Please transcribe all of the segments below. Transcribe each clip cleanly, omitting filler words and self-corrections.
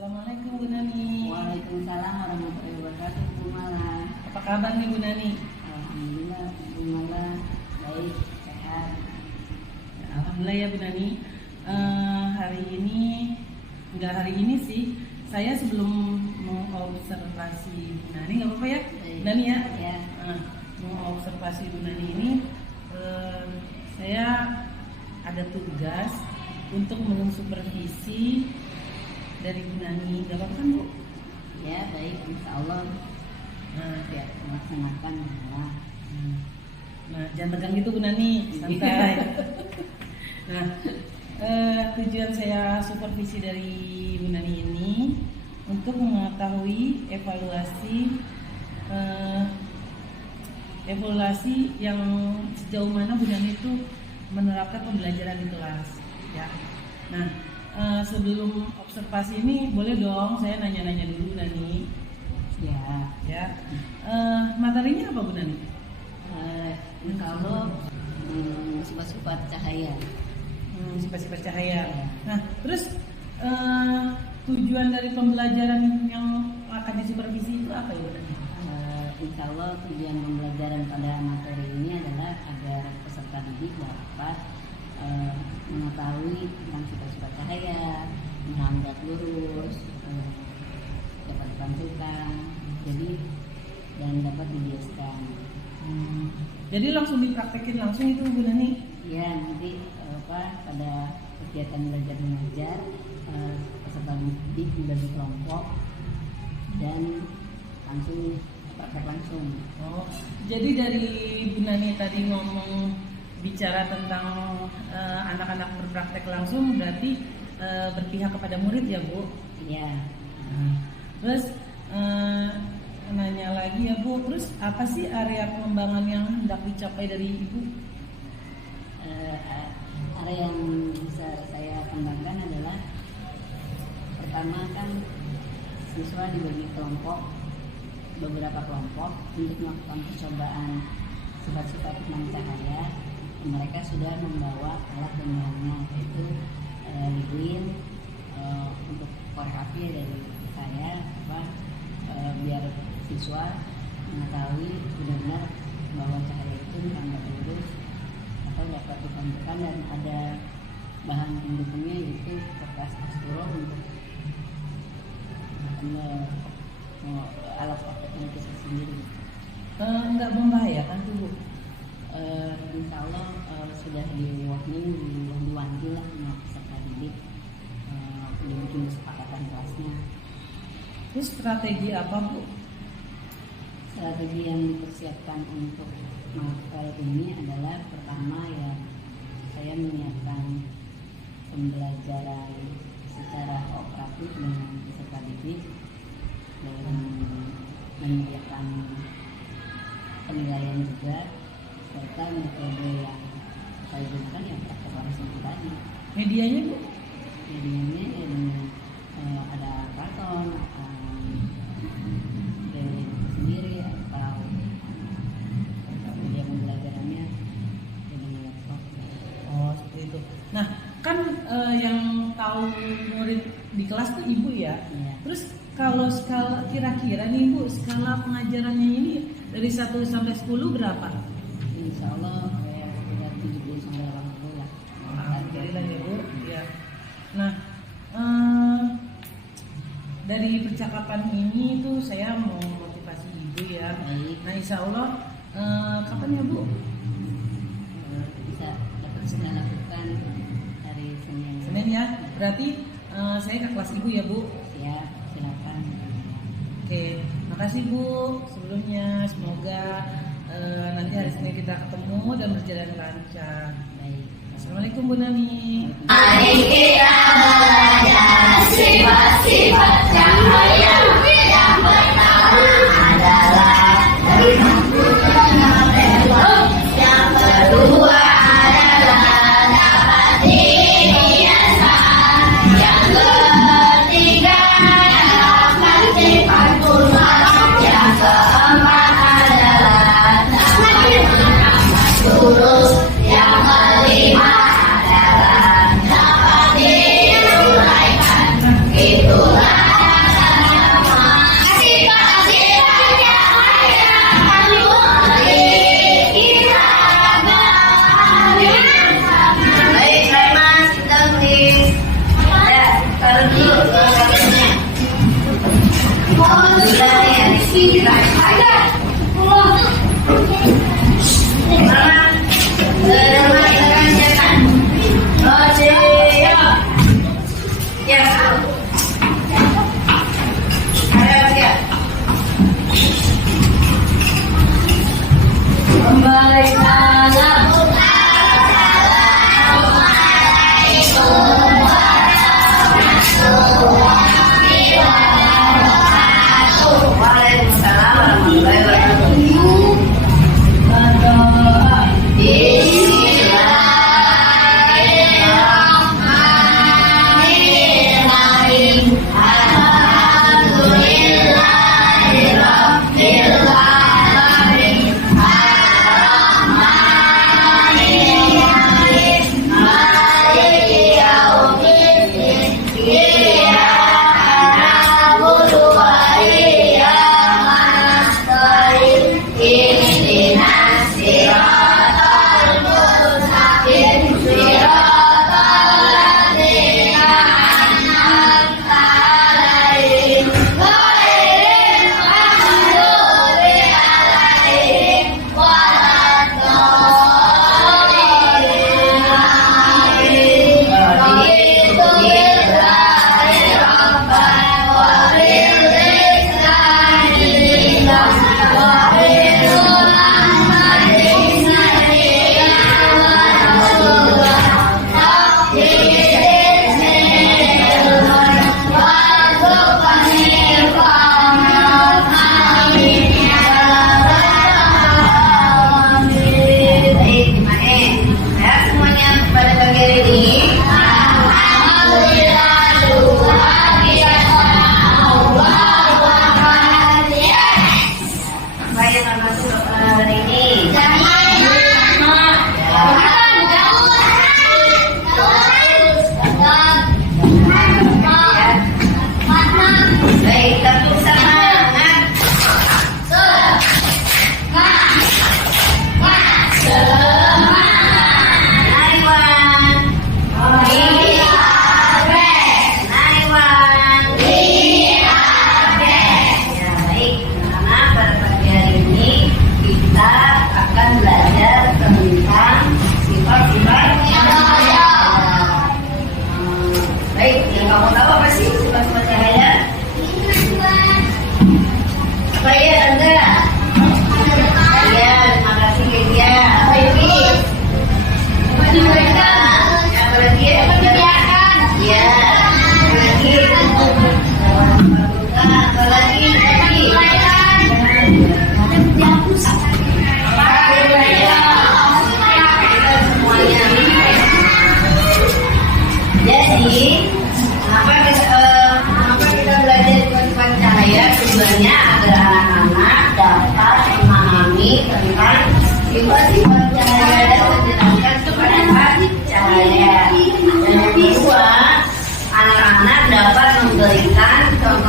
Assalamualaikum Bu Nani. Waalaikumsalam warahmatullahi wabarakatuh. Bu Mala. Apa kabar nih Bu Nani? Alhamdulillah Bu Mala baik, sehat. Alhamdulillah ya Bu Nani. Hari ini sih saya sebelum mengobservasi Bu Nani, nggak apa-apa ya Bu Nani ya? Ya. Mengobservasi Bu Nani ini, saya ada tugas untuk mensupervisi dari Bu Nani. Gak apa-apa kan Bu? Ya baik, insya Allah. Ya melaksanakan ya. Nah, jangan tegang gitu Bu Nani, santai. Nah, tujuan saya supervisi dari Bu Nani ini untuk mengetahui evaluasi yang sejauh mana Bu Nani itu menerapkan pembelajaran di kelas, ya. Nah, sebelum observasi ini boleh dong saya nanya-nanya dulu Bu Nani. Ya. Materinya apa Bu Nani? Insya Allah sifat-sifat cahaya. Sifat-sifat cahaya. Nah, terus tujuan dari pembelajaran yang akan disupervisi itu apa ya Bu Nani? Insya Allah tujuan pembelajaran pada materi ini adalah agar peserta didik dapat mengetahui tentang sifat-sifat cahaya, menghadap lurus, dapat dipantulkan, dan dapat dibiaskan. Jadi langsung dipraktekin langsung itu Bu Nani? Ya, nanti pada kegiatan belajar mengajar peserta didik dibagi kelompok dan langsung praktek langsung. Oh, jadi dari Bu Nani tadi ngomong bicara tentang anak-anak berpraktek langsung, berarti berpihak kepada murid ya Bu? Iya. Terus nanya lagi ya Bu, terus apa sih area pengembangan yang hendak dicapai dari Ibu? Area yang bisa saya kembangkan adalah pertama kan siswa dibagi beberapa kelompok untuk melakukan percobaan sifat-sifat tentang cahaya. Mereka sudah membawa alat dan bahannya, yaitu lilin untuk korek api dari saya, biar siswa mengetahui benar-benar bahwa cahaya itu dianggap lurus atau dapat dipantulkan, dan ada bahan pendukungnya yaitu kertas asturo untuk alat prakteknya itu sendiri. Enggak membahayakan tuh Bu? Insya Allah sudah diwanti lah sama peserta didik, dibikin kesepakatan kelasnya. Terus strategi apa Bu? Strategi yang dipersiapkan untuk mahasiswa ini adalah pertama ya, saya menyiapkan pembelajaran secara kooperatif dengan peserta didik dan menyediakan penilaian juga, serta metode yang saya gunakan yang praktek langsung tadi. Medianya Bu? Medianya ada karton, dari sendiri atau media pembelajarannya dengan laptop. Oh seperti itu. Nah kan yang tahu murid di kelas tuh Ibu ya. Iya. Terus kalau skala kira-kira nih Bu, skala pengajarannya ini dari 1 sampai 10 berapa? Insya Allah ya sudah 70 sampai 80 lah. Alhamdulillah ya Bu. Ya. Nah dari percakapan ini tuh saya mau motivasi Ibu ya. Baik. Nah insya Allah kapan ya Bu? Bisa dapat segera lakukan hari Senin. Senin ya. Berarti saya ke kelas Ibu ya Bu. Ya, silakan. Oke, makasih Bu. Sebelumnya semoga nanti hari Senin kita ketemu dan berjalan lancar. Baik. Assalamualaikum Bu Nani. Mari kita belajar sifat-sifat cahaya. Yang pertama adalah dari yang kedua adalah dapat dihiaskan. Yang ketiga dapat dipantulkan. Yang keempat adalah dapat lurus. Yang kelima adalah dapat diuraikan. Itulah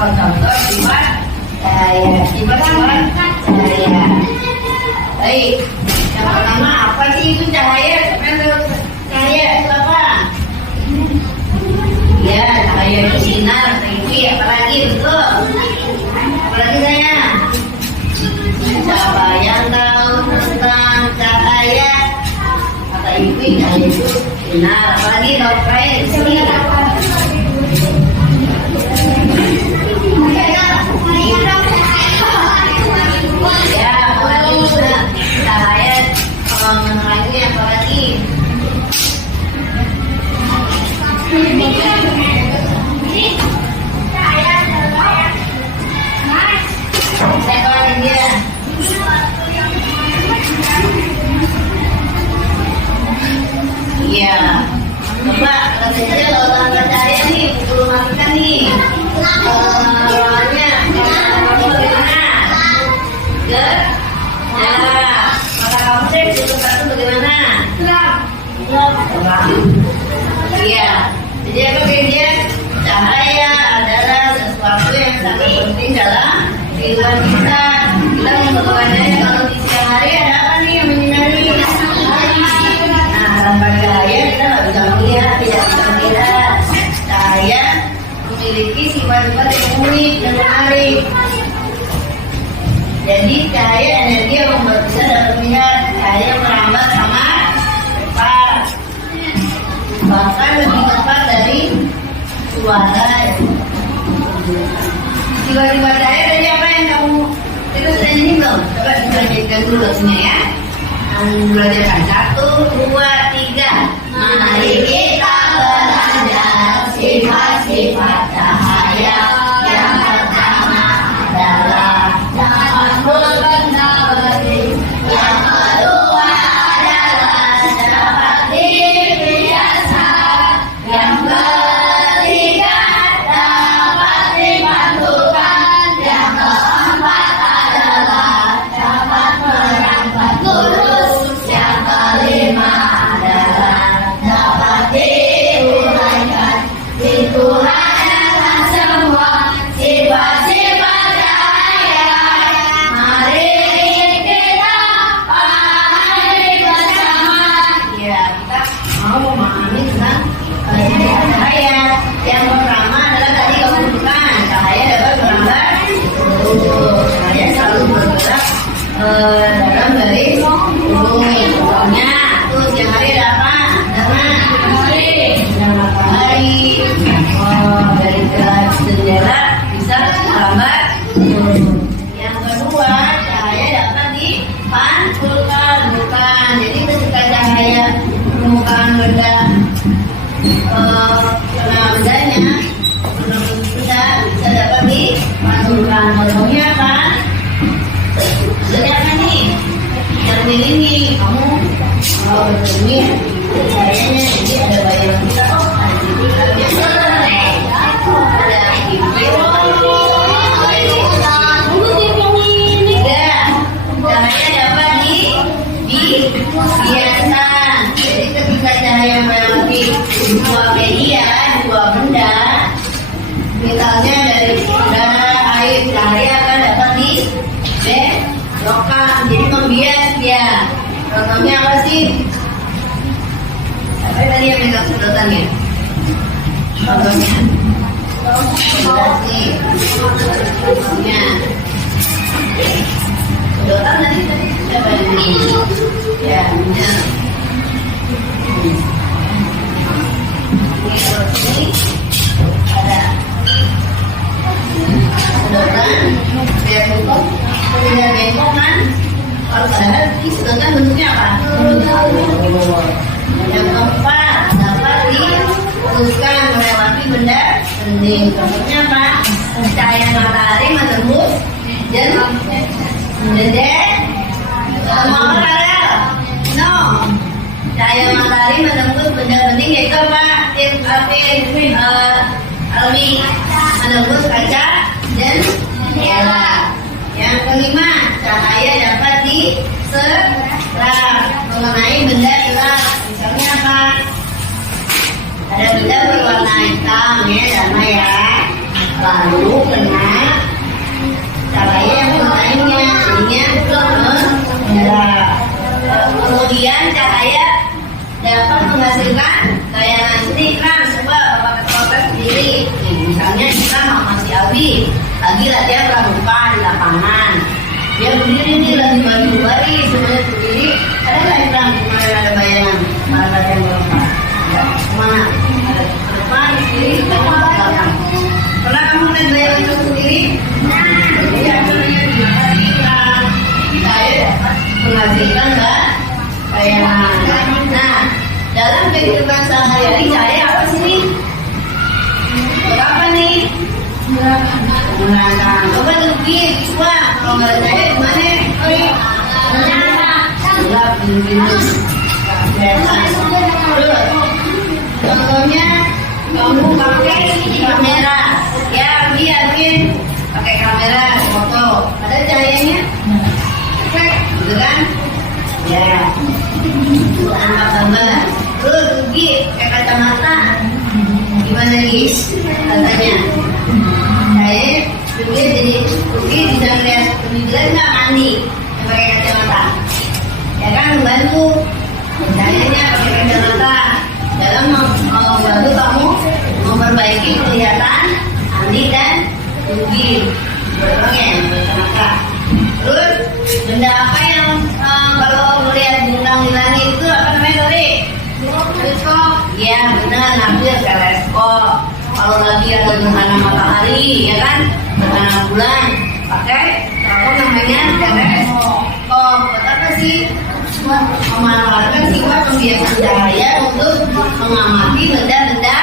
contoh sifat cahaya. Sifat-sifat cahaya. Baik, yang pertama apa sih itu cahaya? Cahaya itu apa? Ya, cahaya itu sinar, TV, apalagi betul. Apalagi saya. Siapa yang tahu tentang cahaya? Kata ibu, cahaya itu sinar. Apalagi dokter di sini. Ya, apalagi cahaya menerangi apalagi. Saya keluarin dia. Iya. Coba kalau saja kalau orang percaya nih, perlu matikan nih. Lawannya bagaimana? Mata kamu saya ditutup satu bagaimana? Terang. Iya. Jadi apa dia? Cahaya adalah sesuatu yang sangat penting dalam kehidupan kita. Kita membutuhkannya kalau di siang hari ada apa nih yang menyinari? Nah, tanpa cahaya kita nggak bisa melihat, tidak bisa melihat. Cahaya memiliki sifat-sifat yang unik dan menarik. Jadi cahaya energi yang membuat kita dapat melihat. Cahaya merambat sangat cepat, bahkan lebih cepat dari suara. Tiba-tiba cahaya tadi apa yang kamu itu sudah ini belum? Coba dilanjutkan dulu semua ya. Belajarkan 1, 2, 3. Mari kita belajar sifat-sifat cahaya. Yang pertama adalah dapat berpendapat. Yang kedua adalah dapat dibiasa. Yang ketiga dapat dimantukan. Yang keempat adalah dapat merangkap lurus. Yang kelima adalah dapat diuraikan. Diuraikan semua sifat-sifat cahaya. Mari kita pahami bersama. Ya, kita mau memahami tentang cahaya. Yang pertama adalah tadi kamu sebutkan cahaya dapat merambat. Cahaya selalu bergerak dalam garis bumi. Contohnya tuh siang hari ada apa? Ada matahari. Dari gerak jendela bisa merambat. Yang kedua, cahaya dapat dipantulkan, bukan. Jadi ketika cahaya permukaan benda kena bendanya, benda bisa dapat dipantulkan. Contohnya apa? Contohnya apa nih? Cermin ini, kamu kalau bercermin, cahayanya jadi ada bayangan kita. Oh, ada TV, ada cahaya dapat dibiasakan. Jadi ketika cahaya melewati dua media, dua benda, misalnya dari udara, air, cahaya akan dapat dibelokkan. Jadi membias dia. Contohnya apa sih? Apa tadi yang megang sedotannya? Contohnya. Contohnya. Sedotan tadi siapa yang ini? Ya, benar. Ini ada sedotan biar bengkok, tidak bengkok kan? Kalau padahal ini sedotan bentuknya apa? Yang keempat dapat diteruskan melewati benda bening. Contohnya apa? Cahaya matahari menembus mau paralel? No. Cahaya matahari menembus benda bening yaitu apa? Almi menembus kaca jendela. Yang kelima, cahaya dapat diserap mengenai benda gelap. Misalnya apa? Ada benda berwarna hitam ya, sama ya. lalu kena cahaya yang lainnya, jadinya merah. Kemudian cahaya dapat menghasilkan tayangan sendiri kan, coba bapak ketua sendiri. Nih, misalnya kita masih Abi lagi latihan pramuka di lapangan, dia berdiri nih lagi baju baris semuanya berdiri, ada nggak Islam kemarin ada bayangan latihan pramuka ya kemana, ada ke depan kiri ke belakang. Pernah kamu lihat bayangan itu sendiri? Jadi apa namanya dihasilkan saya dapat menghasilkan bayangan. Nah, dalam kehidupan sehari-hari saya apa sih nih? Berapa nih? Menggunakan. Coba tunjukin, coba kalau nggak ada saya gimana? Gelap, terus contohnya kamu pakai kamera, ya biarin pakai kamera foto, ada cahayanya, gitu kan? Ya, angkat gambar. Terus Ugi pakai kacamata, gimana guys? Katanya, saya Ugi jadi Ugi bisa melihat lebih jelas nggak mandi pakai kacamata? Ya kan membantu. Cahayanya pakai kacamata dalam membantu kamu memperbaiki penglihatan Andi dan Ugi. Berorangnya kacamata. Terus benda apa yang kalau melihat bintang di langit itu apa namanya Dori? Teleskop. Ya benar, ngambil teleskop. Kalau lagi ada gerhana matahari, ya kan, gerhana bulan, pakai apa namanya teleskop. Buat apa sih? Memanfaatkan sifat pembiasan cahaya untuk mengamati benda-benda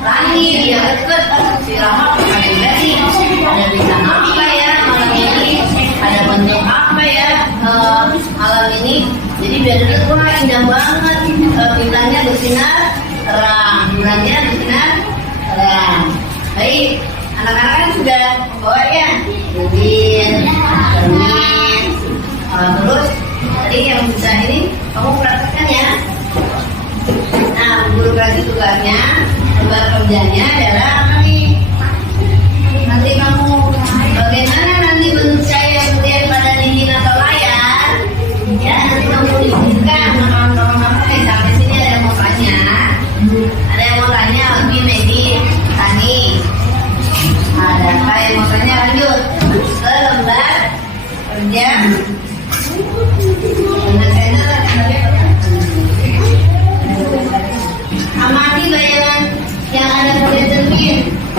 langit. Ya dekat si Rama pakai sih. Ada bintang apa ya malam ini? Ada bentuk apa ya malam ini? Jadi biar dilihat wah indah banget, bintangnya bersinar terang, bulannya bersinar terang. Baik, anak-anak kan sudah membawa ya mobil, cermin, terus tadi yang bisa ini kamu praktekkan ya. Nah, guru kasih tugasnya, lembar kerjanya adalah apa nih? Nanti kamu bagaimana nanti bentuk cahaya yang melihat pada dinding atau layar, ya nanti kamu dibutuhkan teman-teman sampai sini ada yang mau tanya, lebih Medi, Tani, ada yang mau tanya lanjut ke lembar kerja. Amati bayangan yang ada pada cermin.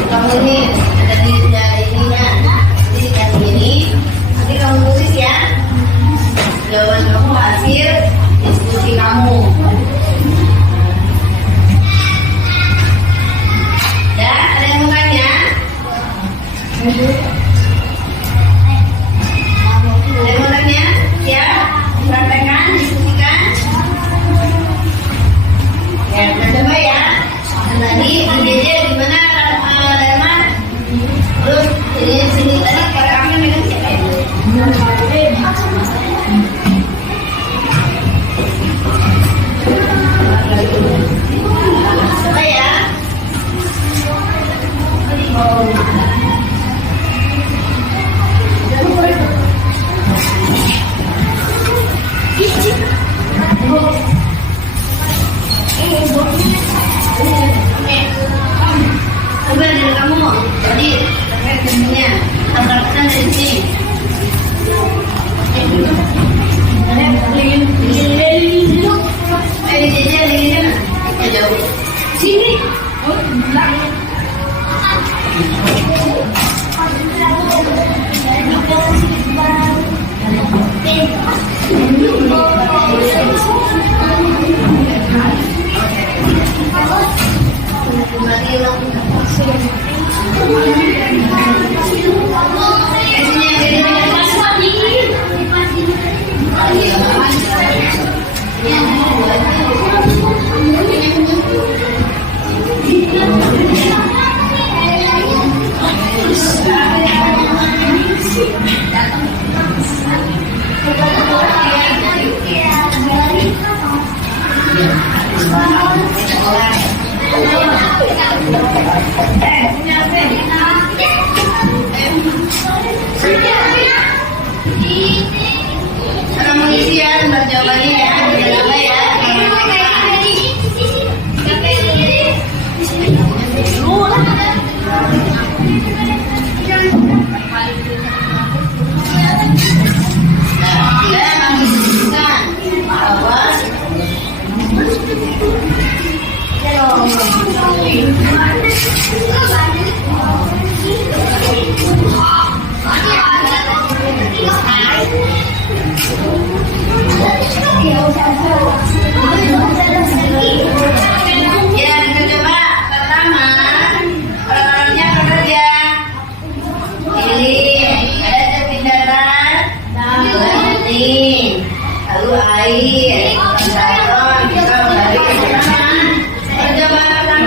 Kamu ini ada di ininya, di ini. Nanti kamu tulis ya jawaban kamu hasil diskusi kamu. Ya, ada yang mau tanya? Ada yang mau tanya? Siap? Praktekkan, diskusikan. Ya, kita coba ya. Tadi ide gimana, Darman? Terus ini sini tadi karakternya megang siapa ya? Coba ya. Coba dari kamu tadi terkait cerminnya, tambahkan dari sini. Jauh sini. Oh, belakang. Kamu isi ya lembar jawabannya ya, jangan lupa ya. Nah, kita mengisahkan bahwa ya, kita coba pertama perkaranya bekerja. Pilih ada cermin darat, gunting, lalu air, saron, kita garis pertama. Coba pertama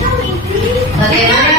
Bagaimana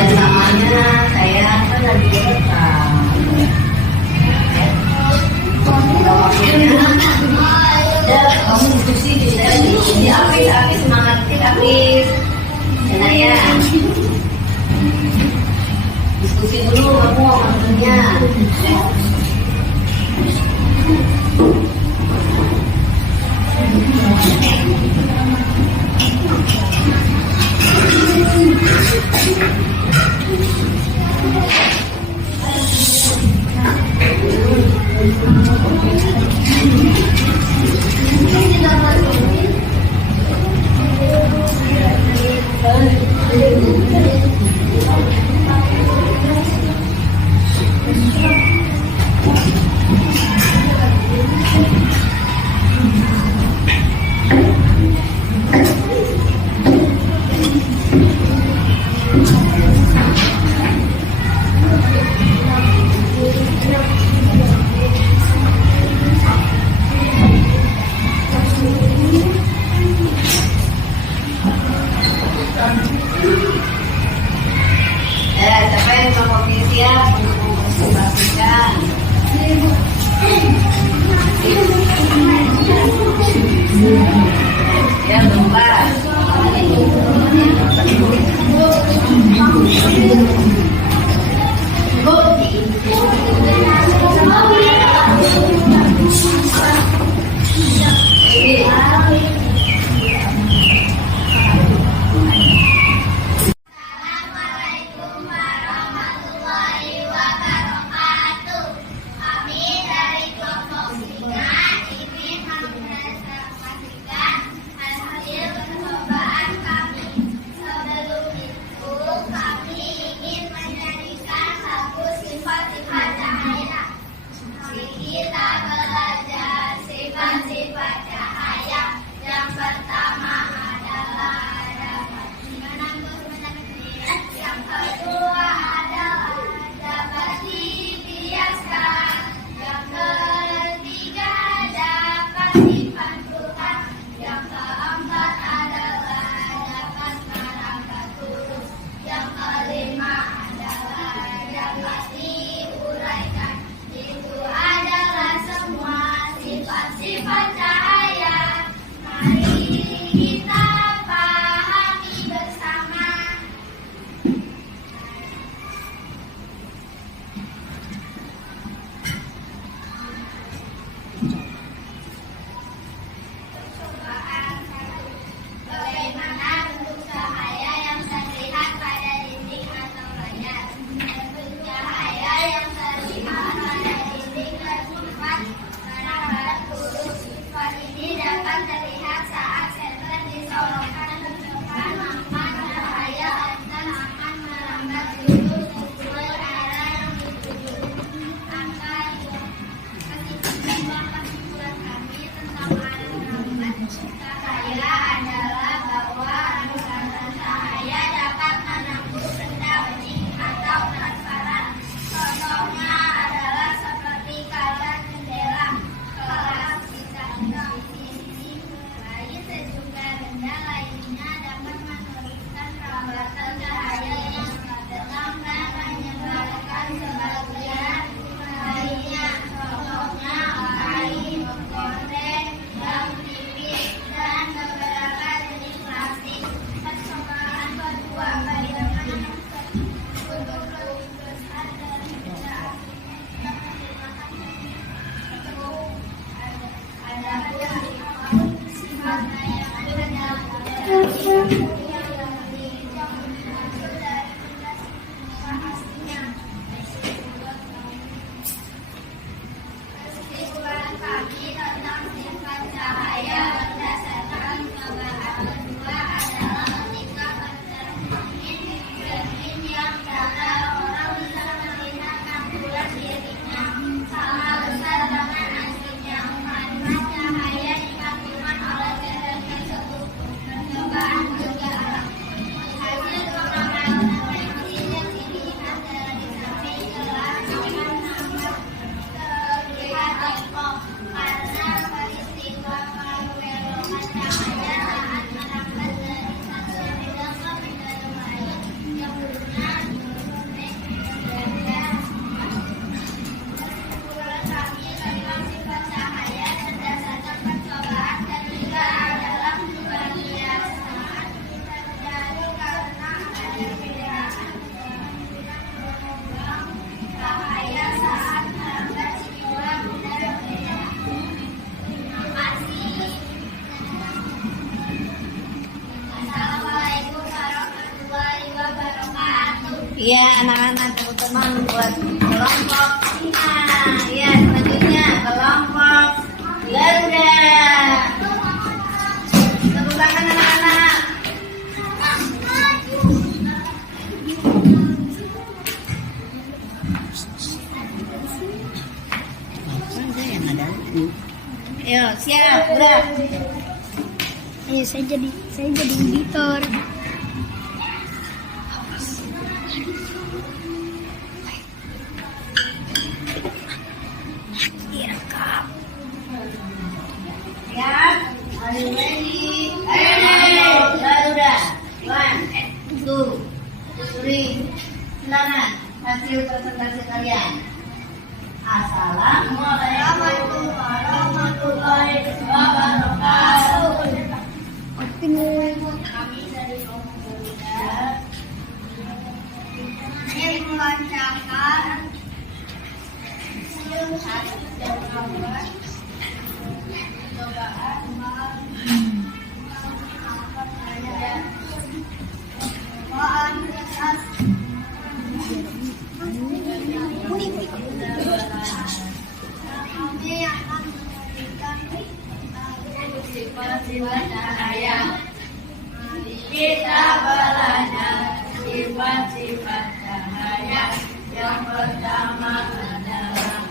kerjasamanya saya kan lagi direkam. Kamu diskusi di Apis semangat Apis. Ya, diskusi dulu kamu maksudnya. Iya, anak-anak teman-teman buat kelompok Cina. Ya, selanjutnya kelompok Garuda. Tepuk tangan anak-anak. Ayo, siap, gerak. Saya jadi editor. Siap. Are you ready? Ready. Garuda. 1, 2, 3. Silakan hasil presentasi kalian. Assalamualaikum warahmatullahi wabarakatuh. Kami dari kelompok Garuda ingin melancarkan sifat-sifat cahaya. Kita belajar sifat-sifat cahaya. Yang pertama adalah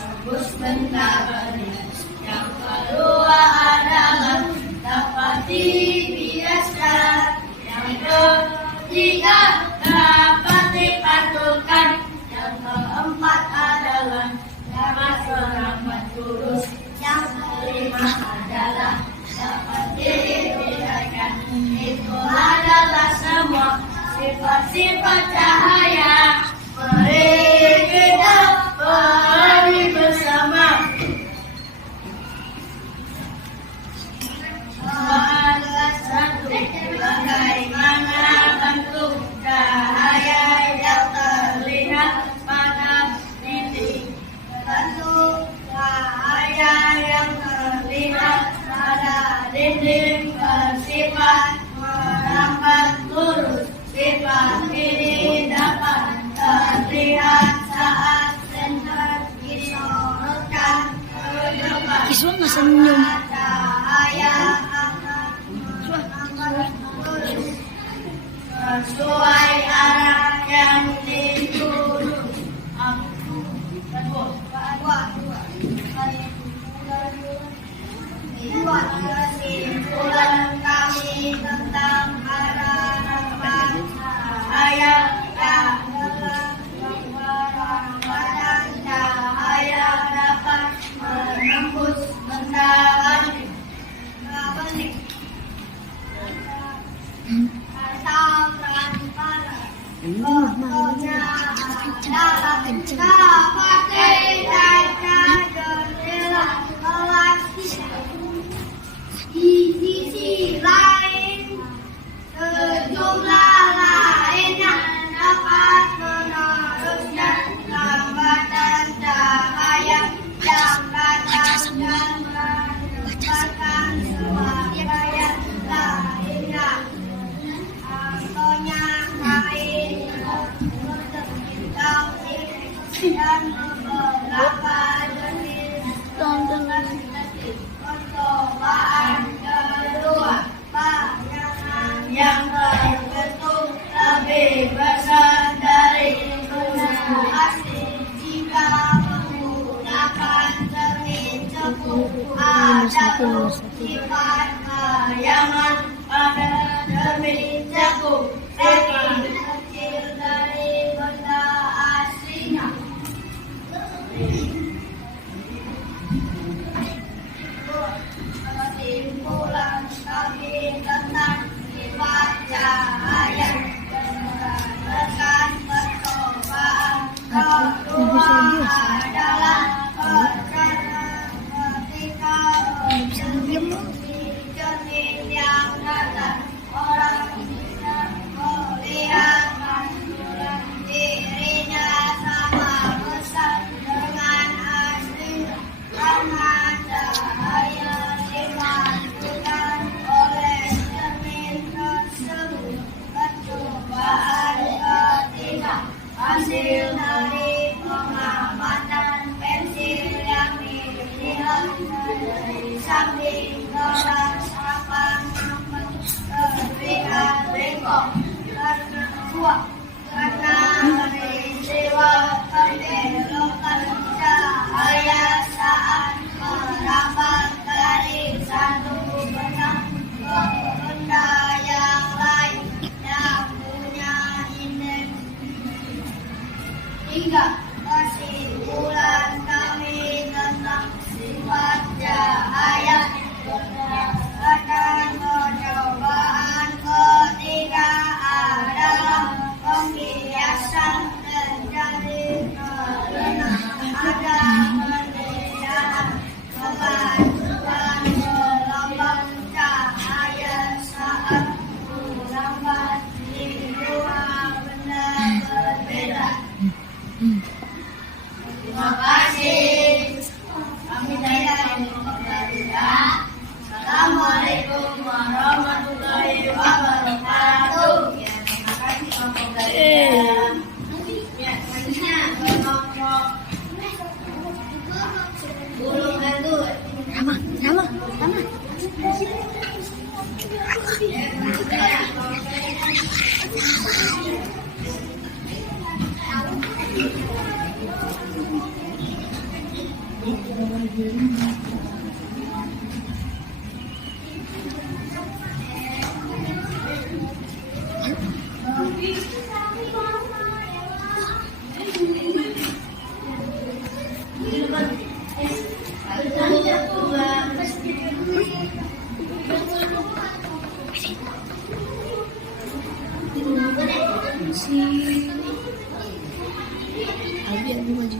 rebus benda benih. Yang kedua adalah dapat dibiaskan. Yang ketiga dapat dipantulkan. Yang keempat adalah dapat selamat lurus. Yang kelima adalah dapat diberikan. Itu adalah semua sifat-sifat cahaya. Mari kita pelajari bersama. Adalah satu, bagaimana bentuk cahaya yang terlihat pada titik. Bentuk cahaya yang terlihat pada dinding bersifat merambat lurus. Sifat ini dapat terlihat saat senter disorotkan ke depan. Iswa nggak senyum. Cahaya akan merambat lurus sesuai arah yang dituju. Kesimpulan kami tentang arah rambat cahaya adalah perambatan cahaya dapat menembus benda benih atau transparan. Contohnya adalah seperti kaca jendela plastik. Di sisi lain, sejumlah lainnya dapat meneruskan lambatan cahaya yang datang dan menyebabkan sebagai lainnya. Contohnya kain berbentuk silik dan beberapa jenis percobaan kedua, bayangan yang berbentuk lebih besar dari benda asli. Jika menggunakan cermin cepu, ada sifat bayangan pada cermin cepu lebih kecil dari benda aslinya. Kesimpulan kami tentang sifat cahaya berdasarkan percobaan kedua adalah perkara ketika bercermin yang datar orang bisa karena peristiwa pendelokan cahaya saat merapat dari satu benang ke benda yang lain yang punya indeks. Hingga kesimpulan kami tentang sifat cahaya berdasarkan percobaan ketiga adalah pembiasan terjadi karena ada perbedaan kemajuan gelombang cahaya saat melambat di dua benda berbeda. Terima kasih. Kami dari Muhammadiyah. Assalamualaikum warahmatullahi wabarakatuh. Ya, terima kasih Pak Muhammadiyah. Ya, selanjutnya kelompok burung hantu. Sama. Ya, selanjutnya Abi maju.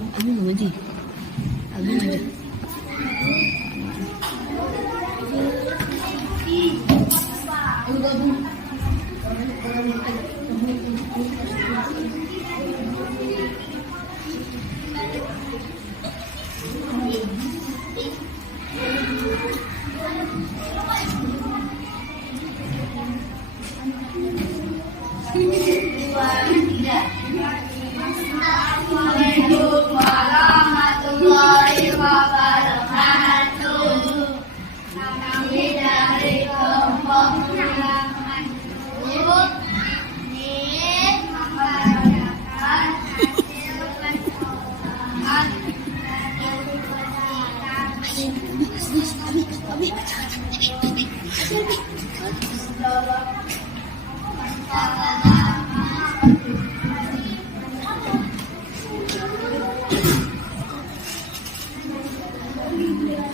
Assalamualaikum warahmatullahi wabarakatuh. Kami dari kelompok burung ingin membacakan hasil percobaan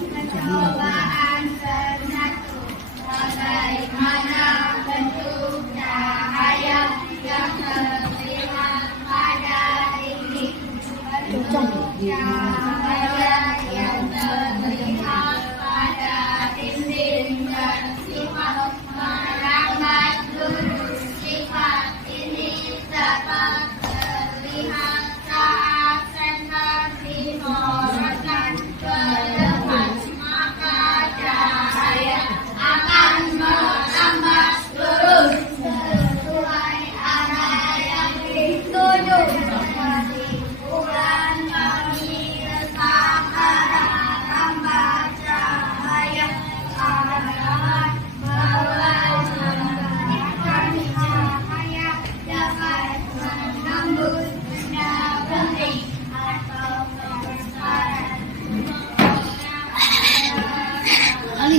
percobaan tersatu, bagaimana bentuk cahaya yang terlihat pada titik, bentuk cahaya yang terlihat pada dinding dan sifat merambat lurus. Sifat ini dapat terlihat saat senter diporoskan ke depan, maka cahaya akan merambat lurus sesuai arah yang dituju. Kesimpulan kami tentang arah rambat cahaya adalah bahwa cahaya dapat menembus benda penting atau kebesaran. Ali.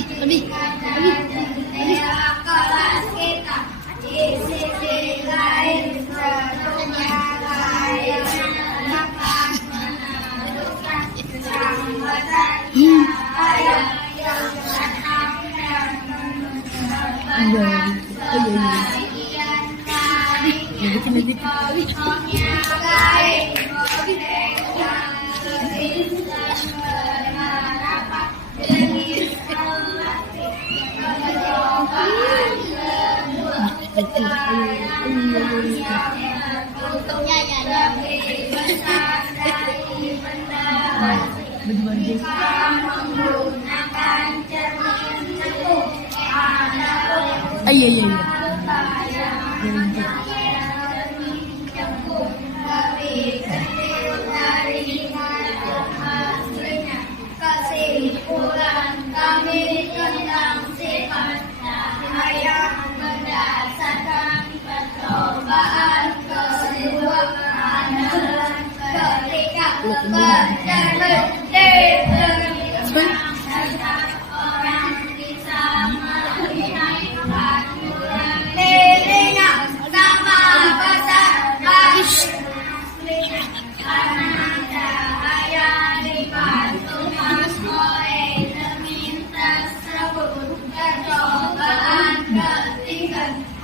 Kelas kita di sisi lain sedunia lain dapat menemukan jambatan cahaya yang datang dan menunjukkan sebagian dari contohnya gaib, gorden, yang lebih dan berharapan jenis elastik. Percobaan kedua yang lebih besar dari benda jika menggunakan cermin satu ada Iya. cekung lebih kecil dari hasil aslinya. Kesimpulan kami tentang sifat cahaya berdasarkan percobaan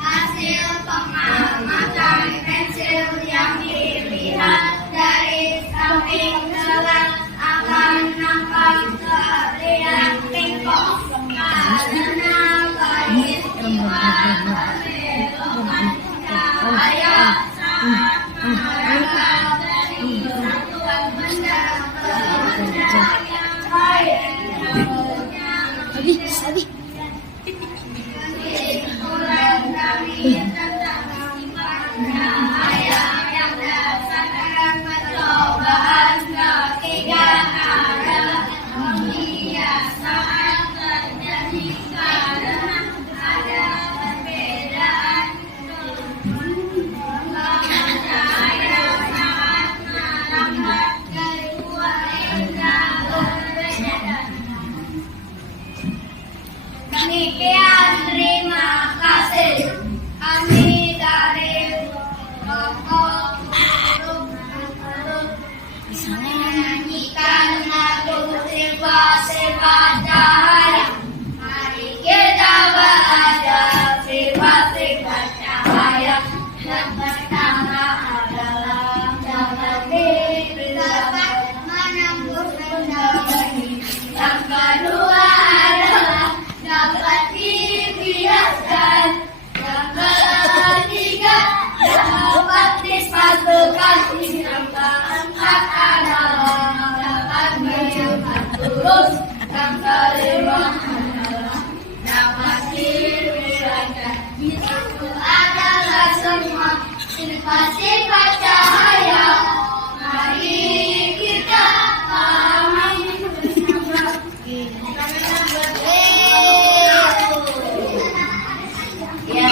Hasil pengamatan pensil yang dilihat dari samping gelas akan nampak terlihat bengkok karena garis iwan belokkan cahaya saat mereka dari satuan benda ke yang lain. Abi. Cahaya yang berdasarkan percobaan ketiga adalah kebiasaan terjadi karena ada perbedaan perkembangan cahaya saat melambat kedua indera berbeda. Demikian, terima kasih. Kami dari kelompok menyanyikan lagu sifat-sifat cahaya. Mari kita belajar sifat-sifat cahaya. Yang pertama adalah dapat dibedakan menembus benda benih. Yang kedua adalah dapat dibiaskan. Yang ketiga dapat disatukan. Yang keempat adalah dapat diangkat lurus. Yang kelima adalah dapat dibedakan. Itu adalah semua sifat-sifat cahaya. Mari kita pahami bersama. Ya,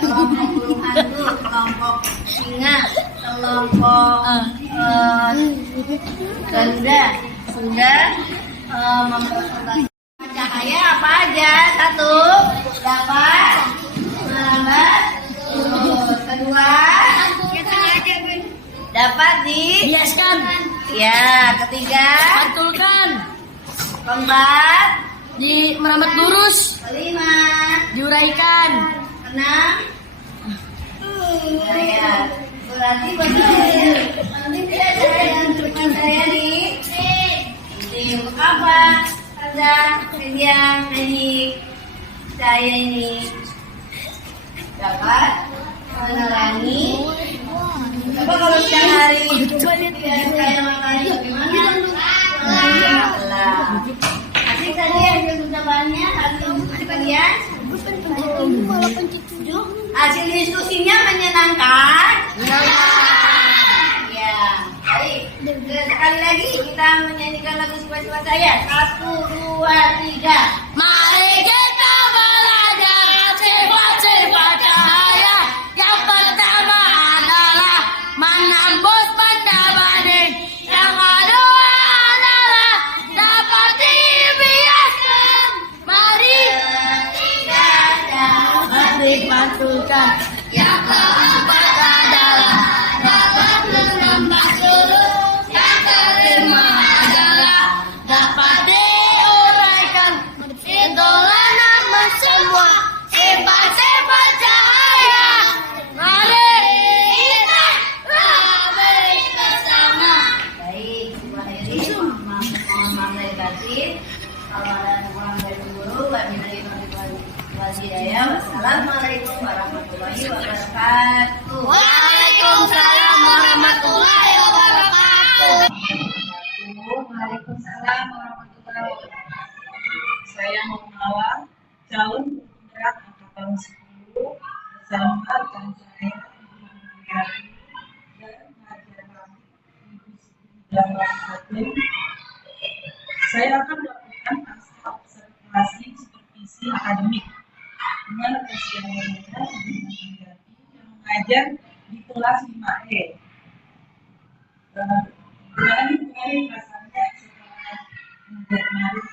kelompok burung hantu, kelompok singa, kelompok garuda sudah memperkenalkan cahaya apa aja. Satu, dapat melambat. Kedua, dapat Biaskan. ya. Ketiga, Pantulkan. keempat, Merambat lurus. kelima, Diuraikan. enam. Ya. Berarti betul. Nanti tidak saya dan saya di untuk apa? Ada yang ini saya ini dapat menerangi. Coba kalau siang hari saya makan bagaimana? Asik tadi hasil percobaannya, hasil kalian. Hasil diskusinya menyenangkan. Ya, baik. Sekali lagi kita menyanyikan lagu sifat-sifat saya. 1, 2, 3. Mari kita belajar sifat-sifat cahaya. Yang pertama adalah menembus benda bening. Yang kedua adalah dapat dibiaskan. Mari Ketiga dapat dipantulkan. Yang keempat adalah dapat menambah lurus. Yang kelima adalah dapat diuraikan. Itulah nama semua sifat-sifat cahaya. Mari kita ramai bersama. baik. Bu Heri, mohon maaf lahir batin. Kalau ada kurang dari guru, kami dari Hidayah. Wassalamualaikum warahmatullahi wabarakatuh. Waalaikumsalam warahmatullahi wabarakatuh. Waalaikumsalam warahmatullahi wabarakatuh. Saya Muhammad calon penggerak angkatan 10 bersama rekan saya Ibu Yati dan pengajar kami Ibu Siti. Saya akan melakukan pasca observasi supervisi akademik dengan rekan saya Ibu Yati yang mengajar di kelas 5E. Gimana nih kemarin perasaannya setelah mengajar kemarin?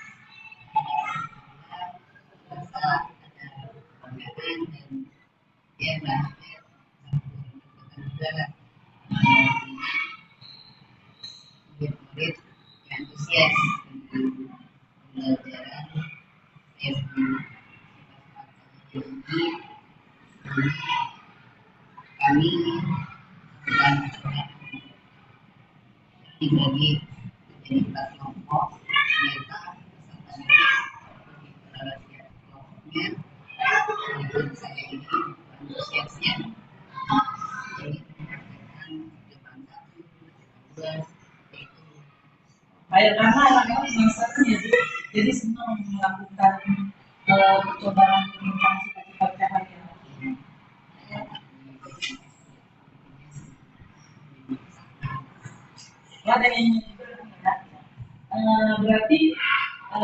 Rasa ada kebanggaan dan dia belajar juga murid-murid yang antusias dengan pembelajaran FB ini. Kami akan dibagi menjadi 4 kelompok, ternyata peserta didik pada setiap kelompoknya dan saya ini antusiasnya jadi menyampaikan jawaban 1, jawaban 2 yaitu Kayak karena anak-anak penasaran ya, Bu. Jadi senang melakukan percobaan tentang cita-cita cahaya. Ya, dan yang juga ya. Berarti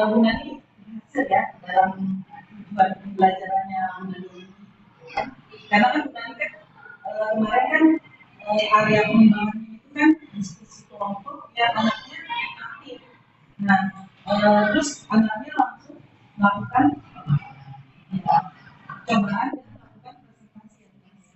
Bu Nani berhasil ya dalam tujuan pembelajarannya Bu Nani. Karena kan Bu Nani kan kemarin kan area pengembangannya itu kan diskusi kelompok yang anaknya aktif. Nah, terus anaknya langsung melakukan cobaan dan melakukan presentasi edukasi.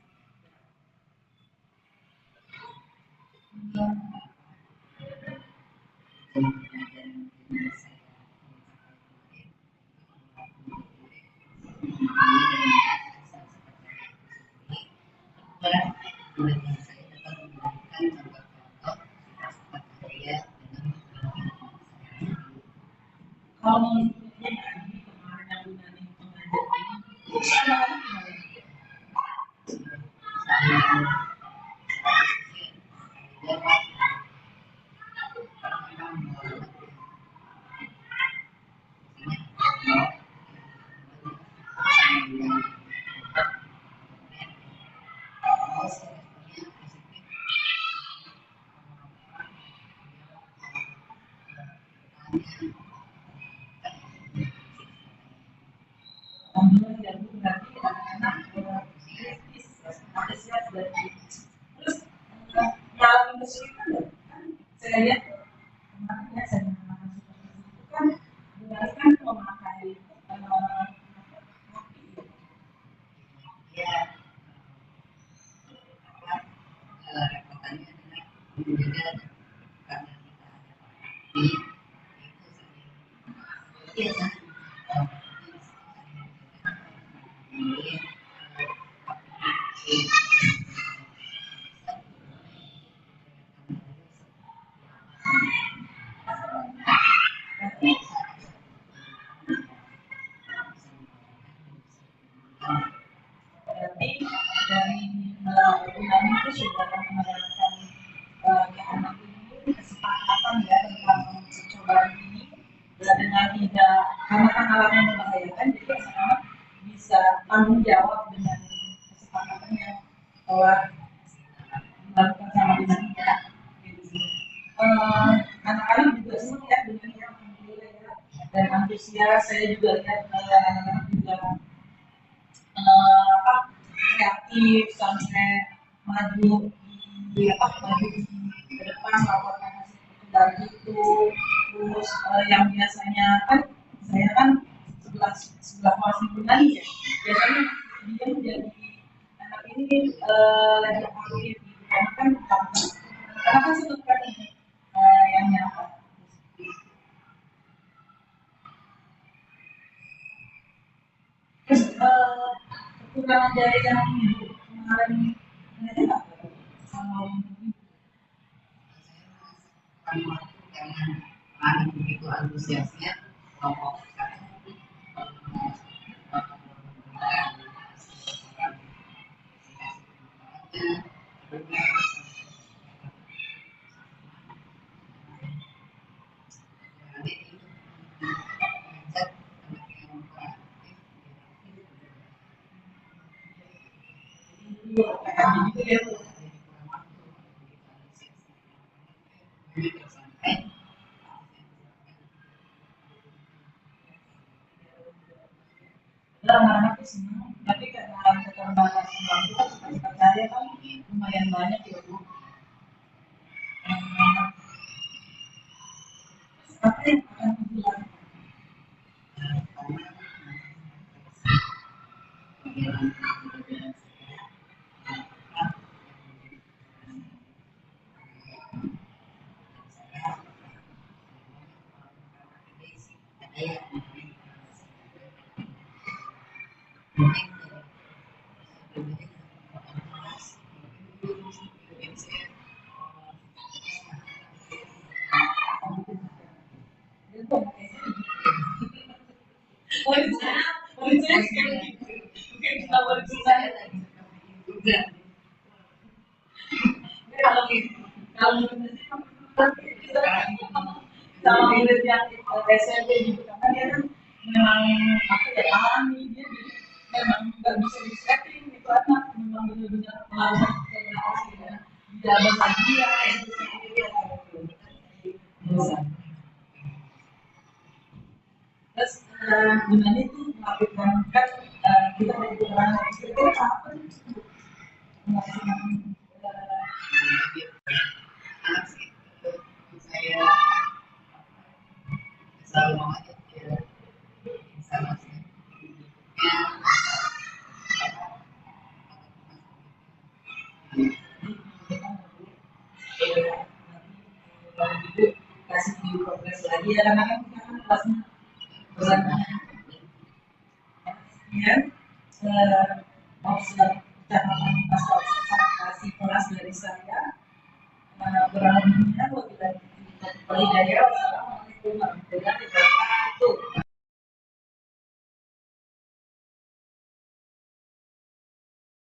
murid saya dapat memberikan contoh-contoh sifat-sifat cahaya dengan Kalau menurut Bu Nani kemarin yang Bu Nani mengajar ini, terus anak-anak gimana? Alhamdulillah ya Bu, berarti anak-anak kritis, antusias dan terus ngalamin kesulitan ya. Kan saya lihat kemarin ya saya mengatakan seperti itu kan Bu Nani kan memakai kopi ya. ya rekotannya adalah menjaga karena kita ada di itu biasa Berarti dari Bu Nani itu sudah menerapkan ke anak ini kesepakatan ya tentang percobaan ini dengan tidak karena kan alatnya membahayakan jadi anak-anak bisa tanggung jawab dengan kesepakatan yang telah dilakukan sama Bu Nani ya. Anak-anak juga senang ya dengan yang alhamdulillah ya dan antusias saya juga lihat anak-anak juga apa kreatif sampai maju maju ke depan melaporkan hasil percobaan itu terus yang biasanya kan saya kan sebelah kelas Bu Nani ya biasanya dia menjadi anak ini lagi aktif gitu karena kan senang kan yang nyata. Terus kekurangan dari yang kemarin ada nggak sama karena anak begitu antusiasnya kelompok gitu ya Bu. Anak-anak itu senang, tapi karena keterbatasan waktu kan suka saya kan lumayan banyak ya Bu. Kalau murid yang SMP gitu kan dia kan memang apa ya alami dia jadi memang nggak bisa di setting itu anak memang benar-benar melakukan komunikasi ya tidak bahagia terus gimana itu melakukan kan kita dari keterangan kira-kira apa saya selalu mengajak dia sama saya. kasih di progres lagi ya karena kan kita kan kelasnya berat ya catatan pas observasi kelas dari saya kurang lebihnya wabillahi taufiq wal hidayah. Wassalamualaikum warahmatullahi wabarakatuh.